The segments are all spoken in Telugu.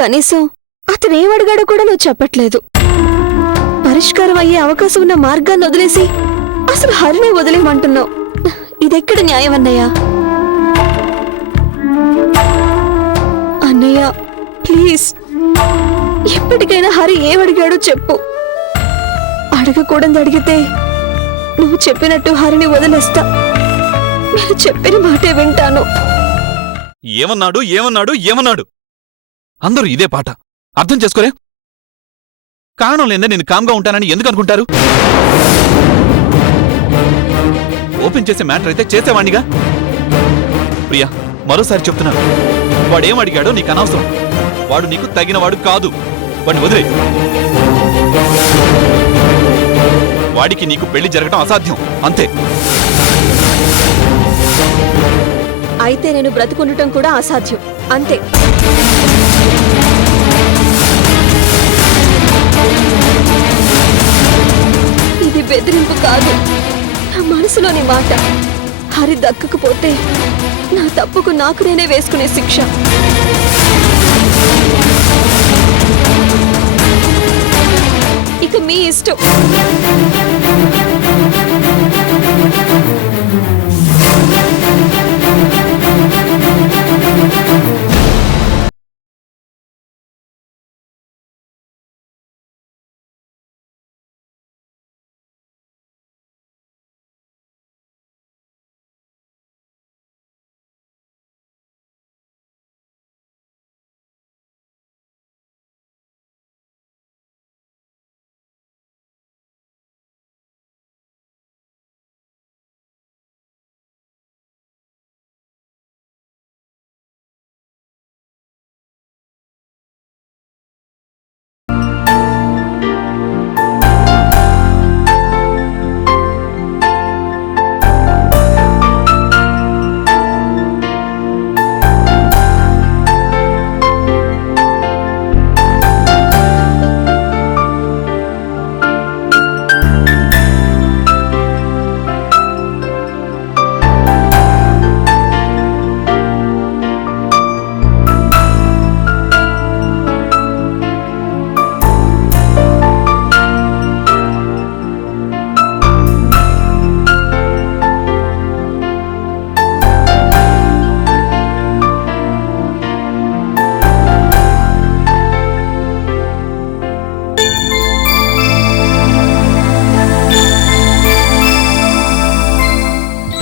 కనీసం అతనేమడిగాడో కూడా నువ్వు చెప్పట్లేదు. పరిష్కారం అయ్యే అవకాశం ఉన్న మార్గాన్ని వదిలేసి అసలు హరిని వదిలేయమంటున్నావు. ఇదెక్కడ న్యాయం అన్నయ్య? అన్నయ్య ప్లీజ్, ఎప్పటికైనా హరి ఏమడిగాడో చెప్పు. అడగకూడదు అడిగితే నువ్వు చెప్పినట్టు హరిని వదిలేస్తా. నేను చెప్పిన మాటే వింటాను. ఏమన్నాడు ఏమన్నాడు ఏమన్నాడు? అందరూ ఇదే పాట. అర్థం చేసుకోలే? కారణం లేదా నేను కామ్గా ఉంటానని ఎందుకు అనుకుంటారు? ఓపెన్ చేసే మ్యాటర్ అయితే చేసేవాణ్ణిగా. ప్రియా, మరోసారి చెప్తున్నాను, వాడేం అడిగాడో నీకు అనవసరం. వాడు నీకు తగినవాడు కాదు. వాడిని వదిలే. వాడికి నీకు పెళ్లి జరగడం అసాధ్యం, అంతే. అయితే నేను బ్రతుకుండటం కూడా అసాధ్యం, అంతే. ఇది బెదిరింపు కాదు, నా మనసులోని మాట. హరి దక్కకపోతే నా తప్పుకు నాకు నేనే వేసుకునే శిక్ష. ఇక మీ ఇష్టం.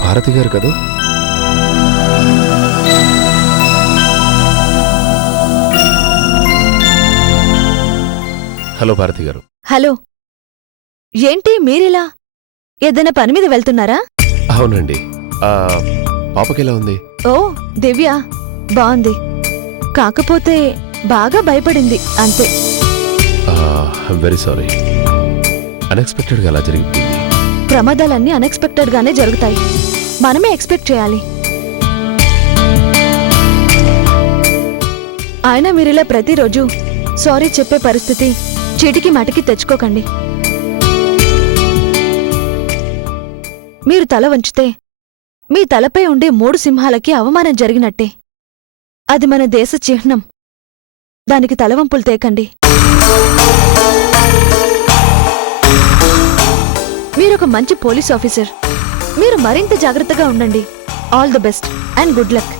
భారతి గారు కదా? హలో భారతి గారు. హలో. ఏంటి మీరిలా? ఏదైనా పని మీద వెళ్తున్నారా? అవునండి. పాపకెలా ఉంది? ఓ దివ్య బాగుంది, కాకపోతే బాగా భయపడింది అంతే. వెరీ సారీ, అన్ఎక్స్పెక్టెడ్గా అలా జరిగిపోయింది. ప్రమాదాలన్నీ అన్ఎక్స్పెక్టెడ్ గానే జరుగుతాయి, మనమే ఎక్స్పెక్ట్ చేయాలి. అయినా మీరిలా ప్రతిరోజు సారీ చెప్పే పరిస్థితి చీటికి మాటికి తెచ్చుకోకండి. మీరు తల వంచితే మీ తలపై ఉండే 3 సింహాలకి అవమానం జరిగినట్టే. అది మన దేశ చిహ్నం. దానికి తలవంపులు తేకండి. మీరొక మంచి పోలీస్ ఆఫీసర్. మీరు మరింత జాగ్రత్తగా ఉండండి. All the best and good luck.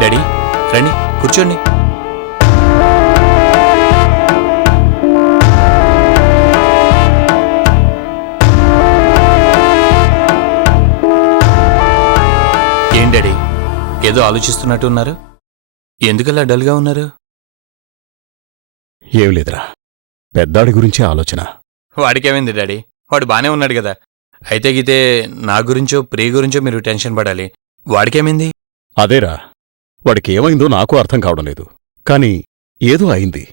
Daddy రండి, కూర్చోండి. ఏదో ఆలోచిస్తున్నట్టు ఉన్నారు. ఎందుకలా డల్గా ఉన్నారు? ఏం లేదురా, పెద్దాడి గురించే ఆలోచన. వాడికేమైంది డాడీ? వాడు బానే ఉన్నాడు కదా. అయితే గీతే నా గురించో ప్రియ గురించో మీరు టెన్షన్ పడాలి. వాడికేమైంది? అదేరా, వాడికి ఏమైందో నాకు అర్థం కావడం లేదు. కాని ఏదో అయింది.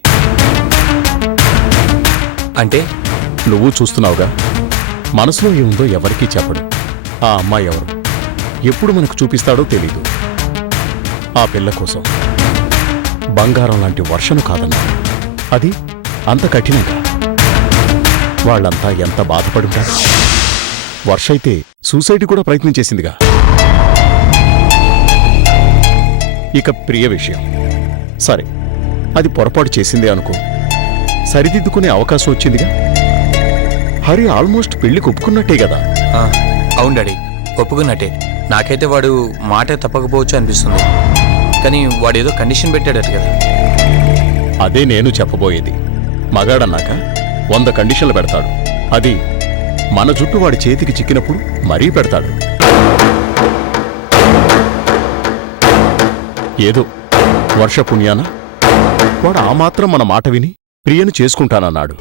అంటే నువ్వు చూస్తున్నావుగా, మనసులో ఏముందో ఎవరికీ చెప్పడు. ఆ అమ్మాయి ఎవరు, ఎప్పుడు మనకు చూపిస్తాడో తెలీదు. ఆ పిల్ల కోసం బంగారం లాంటి వర్షను కాదన్నా, అది అంత కఠినంగా. వాళ్ళంతా ఎంత బాధపడుంటారు. వర్ష అయితే సూసైడ్ కూడా ప్రయత్నం చేసిందిగా. ఇక ప్రియ విషయం సరే, అది పొరపాటు చేసిందే అనుకో, సరిదిద్దుకునే అవకాశం వచ్చిందిగా. హరి ఆల్మోస్ట్ పెళ్లికి ఒప్పుకున్నట్టే కదా. అవును డాడీ, ఒప్పుకున్నట్టే. నాకైతే వాడు మాట తప్పకపోవచ్చు అనిపిస్తుంది. కానీ వాడేదో కండిషన్ పెట్టాడట కదా. అదే నేను చెప్పబోయేది. మగాడన్నాక 100 కండిషన్లు పెడతాడు. అది మన జుట్టు వాడి చేతికి చిక్కినప్పుడు మరీ పెడతాడు. ఏదో వర్ష పుణ్యాన వాడు ఆ మాత్రం మన మాట విని ప్రియను చేసుకుంటానన్నాడు.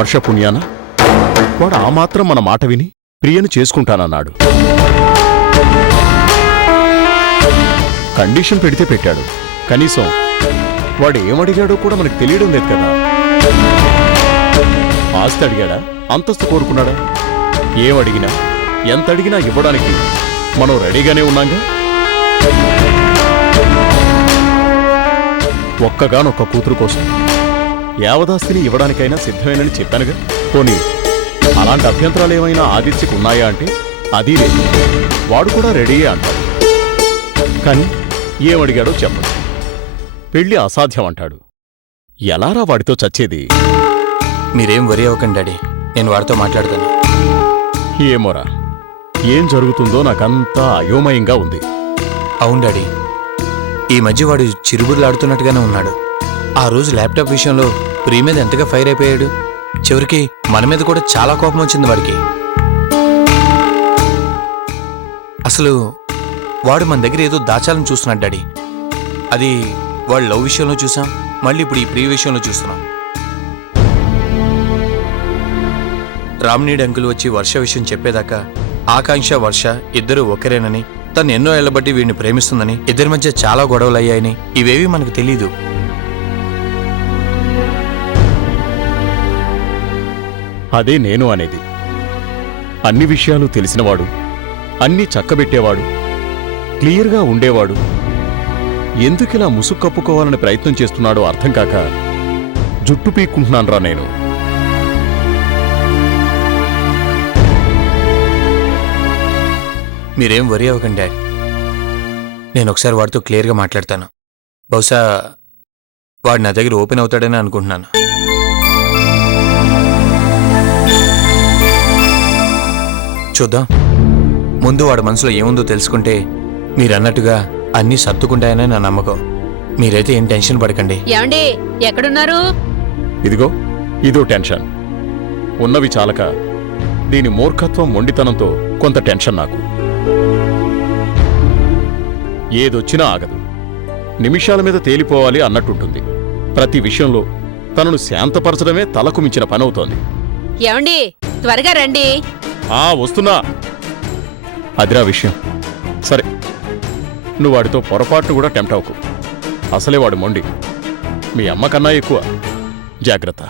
వర్ష పుణ్యాన వాడు ఆ మాత్రం మన మాట విని ప్రియను చేసుకుంటానన్నాడు. కండిషన్ పెడితే పెట్టాడు. కనీసం వాడు ఏమడిగాడో కూడా మనకు తెలియడం లేదు కదా. ఆస్తి అడిగాడా, అంతస్తు కోరుకున్నాడా? ఏమడిగినా ఎంత అడిగినా ఇవ్వడానికి మనం రెడీగానే ఉన్నాగా. ఒక్కగానొక్క కూతురు కోసం యావదాస్తిని ఇవ్వడానికైనా సిద్ధమేనని చెప్పానుగా. పోనీ అలాంటి అభ్యంతరాలు ఏమైనా ఆదిత్యకు ఉన్నాయా అంటే అదీ లేదు. వాడు కూడా రెడీయే అంటాడు. కానీ ఏమడిగాడో చెప్పడు. పెళ్లి అసాధ్యం అంటాడు. ఎలారా వాడితో చచ్చేది? మీరేం వరి అవ్వకండి డాడీ, నేను వాడితో మాట్లాడతాను. ఏమోరా, ఏం జరుగుతుందో నాకంతా అయోమయంగా ఉంది. అవును డాడీ, ఈ మధ్య వాడు చిరుబుర్లాడుతున్నట్టుగానే ఉన్నాడు. ఆ రోజు ల్యాప్టాప్ విషయంలో ప్రియ మీద ఎంతగా ఫైర్ అయిపోయాడు. చివరికి మన మీద కూడా చాలా కోపం వచ్చింది వాడికి. అసలు వాడు మన దగ్గర ఏదో దాచాలని చూస్తున్నాడు డాడీ. అది వాడు లవ్ విషయంలో చూసాం, మళ్ళీ ఇప్పుడు ఈ ప్రియ విషయంలో చూస్తున్నాం. రామ్నీడ్ అంకుల్ వచ్చి వర్ష విషయం చెప్పేదాకా ఆకాంక్ష వర్ష ఇద్దరు ఒకరేనని, తను ఎన్నో ఏళ్ల బట్టి వీడిని ప్రేమిస్తుందని, ఇద్దరి మధ్య చాలా గొడవలయ్యాయని ఇవేవీ మనకు తెలీదు. అదే నేను అనేది. అన్ని విషయాలు తెలిసినవాడు, అన్నీ చక్కబెట్టేవాడు, క్లియర్గా ఉండేవాడు ఎందుకిలా ముసుగు కప్పుకోవాలని ప్రయత్నం చేస్తున్నాడో అర్థం కాక జుట్టు పీక్కుంటున్నాన్రా నేను. మీరేం వరి అవ్వకండి డాడీ, నేను ఒకసారి వాడితో క్లియర్గా మాట్లాడతాను. బహుశా వాడు నా దగ్గర ఓపెన్ అవుతాడని అనుకుంటున్నాను. చూద్దాం. ముందు వాడి మనసులో ఏముందో తెలుసుకుంటే మీరన్నట్టుగా అన్నీ సర్దుకుంటాయని నా నమ్మకం. మీరైతే ఏం టెన్షన్ పడకండి. ఏమండి, ఎక్కడున్నారు? ఇదిగో ఇదో టెన్షన్. ఉన్నవి చాలక దీని మూర్ఖత్వం మొండితనంతో కొంత టెన్షన్ నాకు. ఏదొచ్చినా ఆగదు. నిమిషాల మీద తేలిపోవాలి అన్నట్టుంటుంది. ప్రతి విషయంలో తనను శాంతపరచడమే తలకు మించిన పనవుతోంది. ఏమండి, త్వరగా రండి. వస్తున్నా. అదిరా విషయం. సరే, నువ్వు వాడితో పొరపాటును కూడా టెంప్ట్ అవ్వకు. అసలే వాడు మొండి. మీ అమ్మ కన్నా ఎక్కువ. జాగ్రత్త.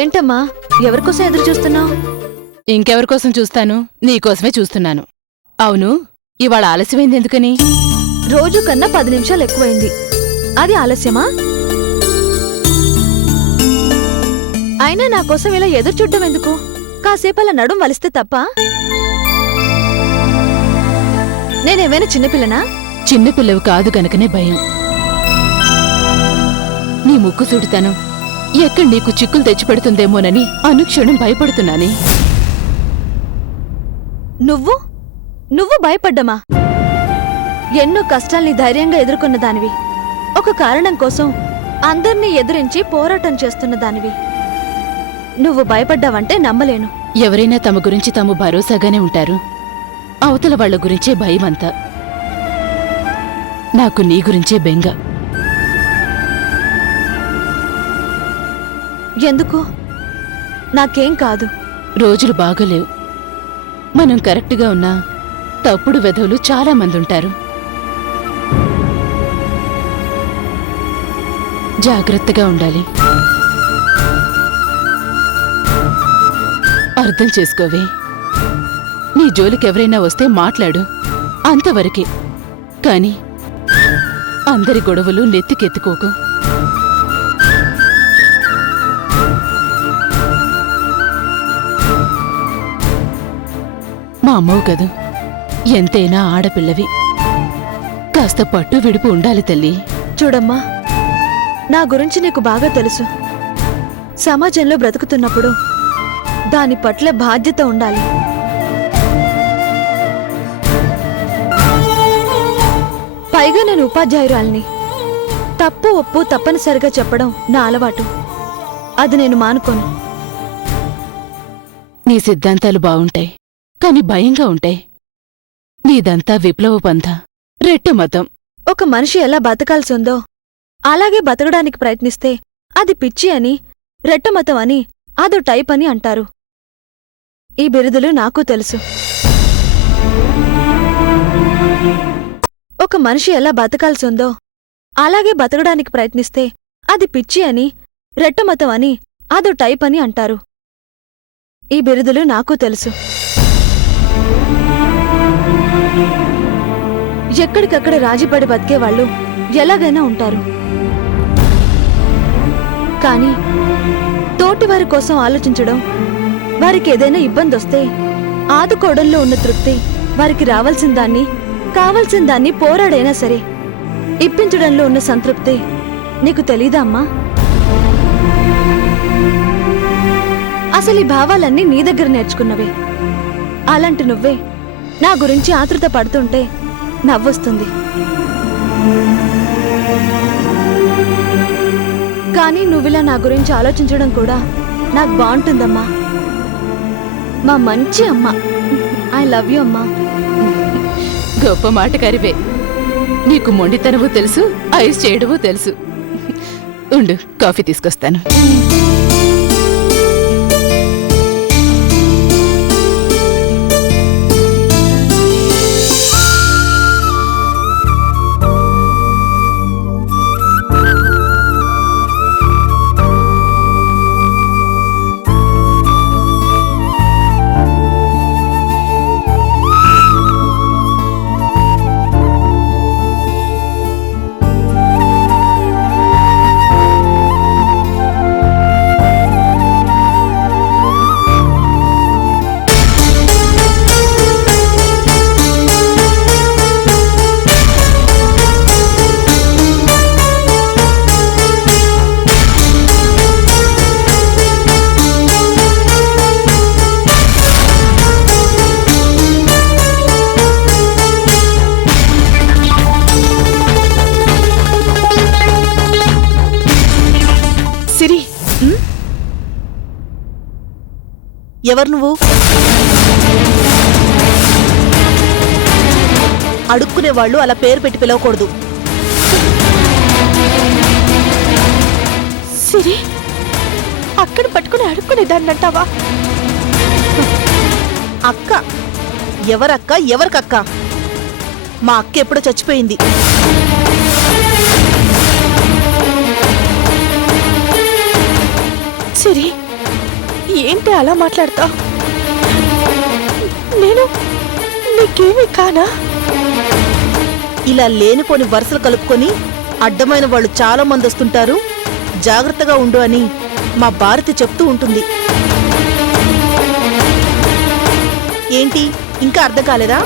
ఏంటమ్మా, ఎవరికోసం ఎదురు చూస్తున్నావు? ఇంకెవరికోసం చూస్తాను? నీకోసమే చూస్తున్నాను. అవును, ఇవాళ ఆలస్యమైంది ఎందుకని? రోజు కన్నా 10 నిమిషాలు ఎక్కువైంది. అది ఆలస్యమా? అయినా నా కోసం ఇలా ఎదురు చూడ్డం ఎందుకు? కాసేపు అలా నడుం వలిస్తే తప్ప? నేనేమైనా చిన్నపిల్లనా? చిన్నపిల్లవి కాదు గనకనే భయం. నీ ముక్కు సుడితనం ఎక్కడ నీకు చిక్కులు తెచ్చిపెడుతుందేమోనని అనుక్షణం భయపడుతున్నానే. నువ్వు భయపడ్డమా? ఎన్నో కష్టాల్ని ధైర్యంగా ఎదుర్కొన్న దానివి. ఒక కారణం కోసం అందర్నీ ఎదిరించి పోరాటం చేస్తున్న దానివి. నువ్వు భయపడ్డావంటే నమ్మలేను. ఎవరైనా తమ గురించి తాము భరోసాగానే ఉంటారు. అవతల వాళ్ల గురించే భయమంతా. నాకు నీ గురించే బెంగ. ఎందుకు? నాకేం కాదు. రోజులు బాగలేవు. మనం కరెక్ట్గా ఉన్నా తప్పుడు వెధవులు చాలా మందుంటారు. జాగ్రత్తగా ఉండాలి. అర్థం చేసుకోవే. నీ జోలికెవరైనా వస్తే మాట్లాడు, అంతవరకే. కాని అందరి గొడవలు నెత్తికెత్తుకోకు. మా అమ్మవు కదూ, ఎంతైనా ఆడపిల్లవి. కాస్త పట్టు విడుపు ఉండాలి తల్లి. చూడమ్మా, నా గురించి నీకు బాగా తెలుసు. సమాజంలో బ్రతుకుతున్నప్పుడు దాని పట్ల బాధ్యత ఉండాలి. పైగా నేను ఉపాధ్యాయురాల్ని. తప్పు ఒప్పు తప్పనిసరిగా చెప్పడం నా అలవాటు. అది నేను మానుకోను. నీ సిద్ధాంతాలు బావుంటాయి, కాని భయంగా ఉంటాయి. నీదంతా విప్లవ పంథ, రెట్టు మతం. ఒక మనిషి ఎలా బతకాల్సిందో అలాగే బతకడానికి ప్రయత్నిస్తే అది పిచ్చి అని, రెట్టమతం అని, అదో టైప్ అని అంటారు. ఈ బిరుదులు నాకు తెలుసు. ఒక మనిషి ఎలా బతకాల్సిందో అలాగే బతకడానికి ప్రయత్నిస్తే అది పిచ్చి అని, రెట్టమతం అని, అదో టైప్ అని అంటారు. ఈ బిరుదులు నాకు తెలుసు. ఎక్కడికక్కడ రాజీపడి బతికేవాళ్ళు ఎలాగైనా ఉంటారు. కానీ తోటివారి కోసం ఆలోచించడం, వారికి ఏదైనా ఇబ్బందొస్తే ఆదుకోవడంలో ఉన్న తృప్తి, వారికి రావాల్సిన దాన్ని, కావలసిన దాన్ని పోరాడైనా సరే ఇప్పించడంలో ఉన్న సంతృప్తి నీకు తెలీదా అమ్మా? అసలు ఈ భావాలన్నీ నీ దగ్గర నేర్చుకున్నవే. అలాంటి నువ్వే నా గురించి ఆతృత పడుతుంటే నవ్వొస్తుంది. కానీ నువ్విలా నా గురించి ఆలోచించడం కూడా నాకు బాగుంటుందమ్మా. మా మంచి అమ్మ. ఐ లవ్ యూ అమ్మా. గొప్ప మాటకారివే. నీకు మొండితనము తెలుసు, ఐస్ చేయడమూ తెలుసు. ఉండు, కాఫీ తీసుకొస్తాను. ఎవరు నువ్వు? అడుక్కునే వాళ్ళు అలా పేరు పెట్టి పిలవకూడదు. సిరి, అక్కడ పట్టుకుని అడుక్కునేదాన్నంటావా? అక్క? ఎవరక్క? ఎవరికక్క? మా అక్క ఎప్పుడో చచ్చిపోయింది. సిరి, ఏంటి అలా మాట్లాడతావు? నేను నీకేమీ కానా? ఇలా లేనిపోని వరుసలు కలుపుకొని అడ్డమైన వాళ్ళు చాలా మంది వస్తుంటారు, జాగ్రత్తగా ఉండు అని మా భారతి చెప్తూ ఉంటుంది. ఏంటి ఇంకా అర్థం కాలేదా?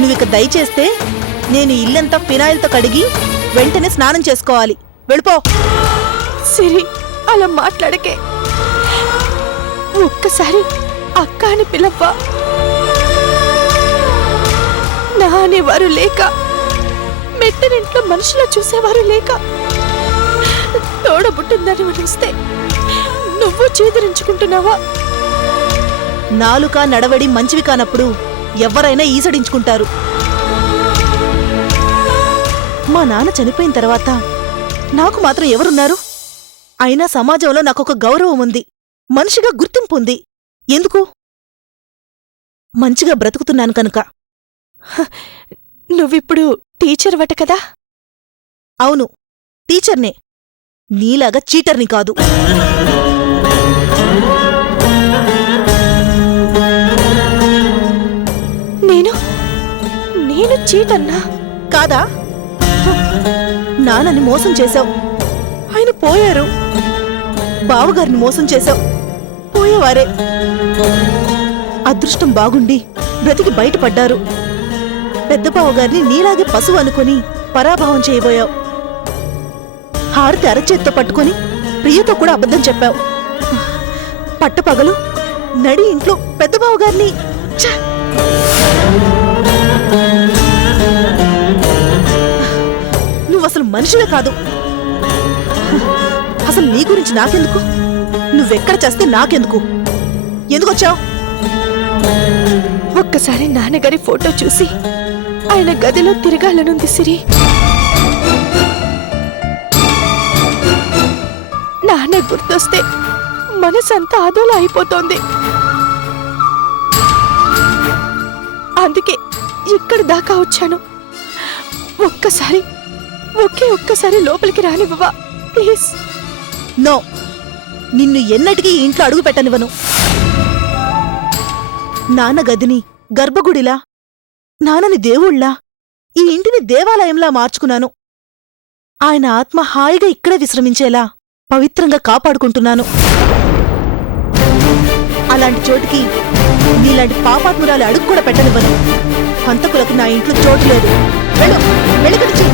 నువ్విక దయచేస్తే నేను ఇల్లంతా ఫినాయిల్తో కడిగి వెంటనే స్నానం చేసుకోవాలి. వెళ్ళిపో. సిరి, అలా మాట్లాడకే. ఒక్కసారి అక్క అని పిలవ్వా. నా అనేవారు లేక, మెట్టనింట్లో మనుషులా చూసేవారు లేక, తోడబుట్టిందని వస్తే నువ్వు చీదరించుకుంటున్నావా? నాలుక నడవడి మంచివి కానప్పుడు ఎవరైనా ఈసడించుకుంటారు. మా నాన్న చనిపోయిన తర్వాత నాకు మాత్రం ఎవరున్నారు? అయినా సమాజంలో నాకొక గౌరవం ఉంది, మనిషిగా గుర్తింపు ఉంది. ఎందుకు? మంచిగా బ్రతుకుతున్నాను కనుక. నువ్విప్పుడు టీచర్ వట కదా? అవును, టీచర్నే. నీలాగా చీటర్ని కాదు. నేను చీటన్నా? కాదా? నాన్నని మోసం చేశావు, ఆయన పోయారు. బావగారిని మోసం చేశావు, పోయేవారే. అదృష్టం బాగుండి బ్రతికి బయటపడ్డారు. పెద్ద బావగారిని నీలాగే పశువు అనుకుని పరాభావం చేయబోయావు. హారతి అరచేత్తో పట్టుకుని ప్రియతో కూడా అబద్ధం చెప్పావు. పట్టపగలు నడి ఇంట్లో పెద్ద బావగారిని నువ్వసలు మనిషివే కాదు. అసలు నీ గురించి నాకెందుకు? నువ్వెక్కడ చేస్తే నాకెందుకు? ఎందుకొచ్చావు? ఒక్కసారి నాన్నగారి ఫోటో చూసి ఆయన గదిలో తిరగాలనుంది సిరి. నాన్న గుర్తొస్తే మనసంతా అదోలా అయిపోతోంది. అందుకే ఇక్కడ దాకా వచ్చాను. ఒక్కసారి లోపలికి రానివ్వవా ప్లీజ్? నో, నిన్ను ఎన్నటికీ ఈ ఇంట్లో అడుగు పెట్టనివ్వను. నాన్న గదిని గర్భగుడిలా, నాన్నని దేవుళ్లా, ఈ ఇంటిని దేవాలయంలా మార్చుకున్నాను. ఆయన ఆత్మ హాయిగా ఇక్కడే విశ్రమించేలా పవిత్రంగా కాపాడుకుంటున్నాను. అలాంటి చోటికి నీలాంటి పాపాత్మురాలు అడుగు కూడా పెట్టనివ్వను. హంతకులకు నా ఇంట్లో చోటు లేదు. వెళ్ళు, వెలుకడిచి.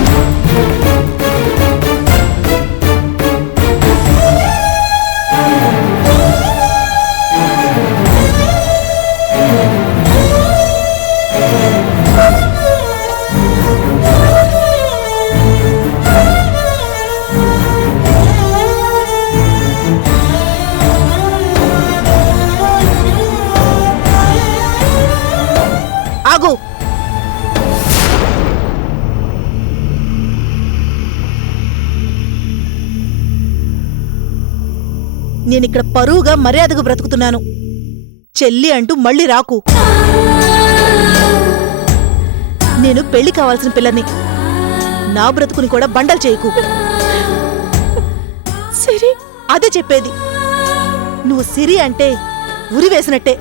ఆగు. నేనిక్కడ పరువుగా మర్యాదగా బ్రతుకుతున్నాను. చెల్లి అంటూ మళ్ళీ రాకు. నేను పెళ్లి కావాల్సిన పిల్లని. నా బ్రతుకుని కూడా బండలు చేయకు. సిరి, అదే చెప్పేది. నువ్వు సిరి అంటే ఉరి వేసినట్టే.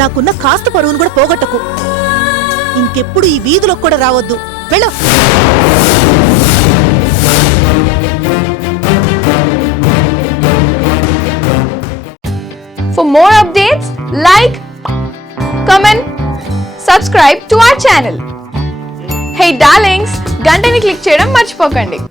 నాకున్న కాస్త పరువును కూడా పోగొట్టకు. ఇంకెప్పుడు ఈ వీధిలోకి కూడా రావద్దు. వెళ్ళు. For more updates, like, comment, subscribe to our channel. Hey darlings, గంటని click చేయడం మర్చిపోకండి.